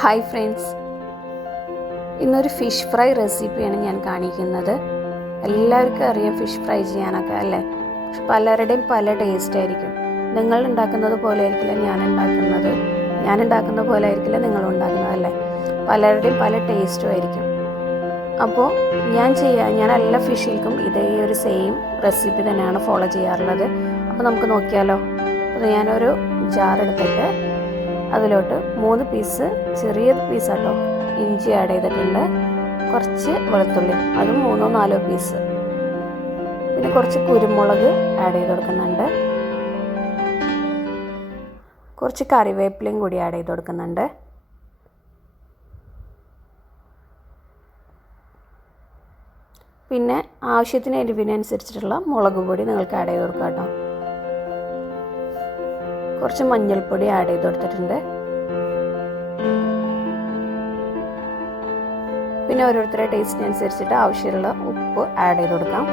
Hi friends, ഇന്നൊരു fish fry റെസിപ്പിയാണ് ഞാൻ കാണിക്കുന്നത്. എല്ലാവർക്കും അറിയാം ഫിഷ് ഫ്രൈ ചെയ്യാനൊക്കെ അല്ലേ. പക്ഷെ പലരുടെയും പല ടേസ്റ്റ് ആയിരിക്കും. നിങ്ങൾ ഉണ്ടാക്കുന്നത് പോലെ ആയിരിക്കില്ല ഞാൻ ഉണ്ടാക്കുന്ന പോലെ ആയിരിക്കില്ല നിങ്ങൾ ഉണ്ടാക്കുന്നത് അല്ലേ. പലരുടെയും പല ടേസ്റ്റും ആയിരിക്കും. അപ്പോൾ ഞാൻ എല്ലാ ഫിഷിൽക്കും ഇതേ ഒരു സെയിം റെസിപ്പി തന്നെയാണ് ഫോളോ ചെയ്യാറുള്ളത്. അപ്പോൾ നമുക്ക് നോക്കിയാലോ. അപ്പോൾ ഞാനൊരു ജാർ എടുത്തിട്ട് അതിലോട്ട് 3 പീസ് ചെറിയ പീസാട്ടോ ഇഞ്ചി ആഡ് ചെയ്തിട്ടുണ്ട്. കുറച്ച് വെളുത്തുള്ളി, അതും 3-4 പീസ്. പിന്നെ കുറച്ച് കുരുമുളക് ആഡ് ചെയ്ത് കൊടുക്കുന്നുണ്ട്. കുറച്ച് കറിവേപ്പിലയും കൂടി ആഡ് ചെയ്ത് കൊടുക്കുന്നുണ്ട്. പിന്നെ ആവശ്യത്തിന് എരിവിനനുസരിച്ചിട്ടുള്ള മുളക് പൊടി നിങ്ങൾക്ക് ആഡ് ചെയ്ത് കൊടുക്കാം കേട്ടോ. കുറച്ച് മഞ്ഞൾപ്പൊടി ആഡ് ചെയ്ത് കൊടുത്തിട്ടുണ്ട്. പിന്നെ ഓരോരുത്തരുടെ ടേസ്റ്റിനനുസരിച്ചിട്ട് ആവശ്യമുള്ള ഉപ്പ് ആഡ് ചെയ്ത് കൊടുക്കാം.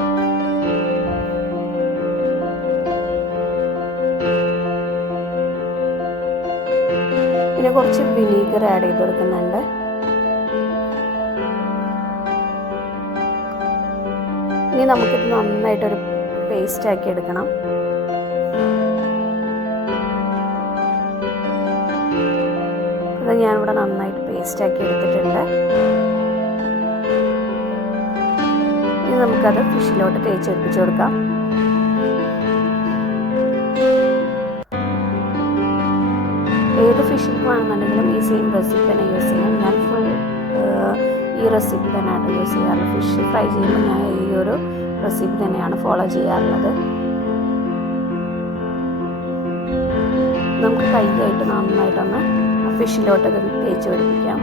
പിന്നെ കുറച്ച് വിനീഗർ ആഡ് ചെയ്ത് കൊടുക്കുന്നുണ്ട്. ഇനി നമുക്കിത് നന്നായിട്ടൊരു പേസ്റ്റ് ആക്കി എടുക്കണം. ഇത് ഞാനിവിടെ നന്നായിട്ട് പേസ്റ്റ് ആക്കി എടുത്തിട്ടുണ്ട്. ഇനി നമുക്കത് ഫിഷിലോട്ട് തേച്ചെടുപ്പിച്ച് കൊടുക്കാം. ഏത് ഫിഷിൽ വേണമെന്നുണ്ടെങ്കിലും ഈ സെയിം റെസിപ്പി തന്നെ യൂസ് ചെയ്യാം. ഞാൻ ഫുൾ ഈ റെസിപ്പി തന്നെയാണ് യൂസ് ചെയ്യാറുള്ളത്. ഫിഷ് ഫ്രൈ ചെയ്യുമ്പോൾ ഞാൻ ഈ ഒരു റെസിപ്പി തന്നെയാണ് ഫോളോ ചെയ്യാറുള്ളത്. നമുക്ക് കൈയായിട്ട് നന്നായിട്ടൊന്ന് ഫിഷിലോട്ട് ഇത് തേച്ച് പിടിപ്പിക്കാം.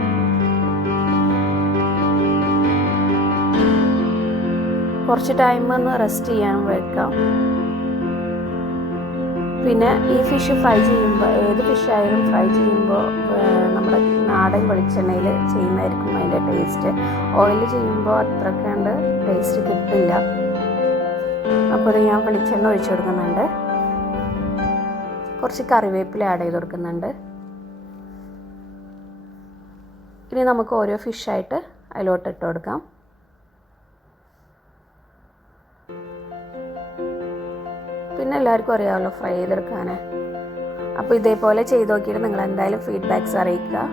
കുറച്ച് ടൈം ഒന്ന് റെസ്റ്റ് ചെയ്യാൻ വെക്കാം. പിന്നെ ഈ ഫിഷ് ഫ്രൈ ചെയ്യുമ്പോൾ, ഏത് ഫിഷായാലും ഫ്രൈ ചെയ്യുമ്പോൾ നമ്മുടെ നാടൻ വെളിച്ചെണ്ണയിൽ ചെയ്യുന്നതായിരിക്കും അതിൻ്റെ ടേസ്റ്റ്. ഓയിൽ ചെയ്യുമ്പോൾ അത്ര കണ്ട് ടേസ്റ്റ് കിട്ടില്ല. അപ്പോൾ ഇത് ഞാൻ വെളിച്ചെണ്ണ ഒഴിച്ചു കൊടുക്കുന്നുണ്ട്. കുറച്ച് കറിവേപ്പില ആഡ് ചെയ്ത് കൊടുക്കുന്നുണ്ട്. ഇനി നമുക്ക് ഓരോ ഫിഷായിട്ട് അതിലോട്ട് ഇട്ട് കൊടുക്കാം. പിന്നെ എല്ലാവർക്കും അറിയാമല്ലോ ഫ്രൈ ചെയ്തെടുക്കാൻ. അപ്പോൾ ഇതേപോലെ ചെയ്ത് നോക്കിയിട്ട് നിങ്ങൾ എന്തായാലും ഫീഡ്ബാക്ക്സ് അറിയിക്കുക.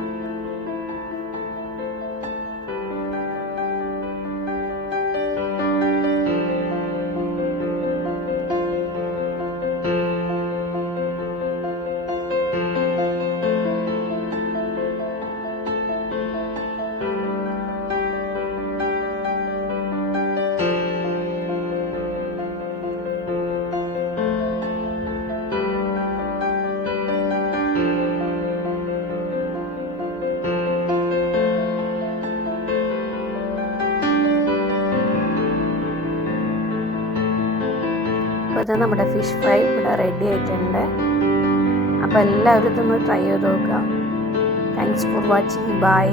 അപ്പോൾ ഇത് നമ്മുടെ ഫിഷ് ഫ്രൈ ഇവിടെ റെഡി ആയിട്ടുണ്ട്. അപ്പോൾ എല്ലാവരും ഇതൊന്ന് ട്രൈ ചെയ്ത് നോക്കുക. Thanks for watching. ബൈ.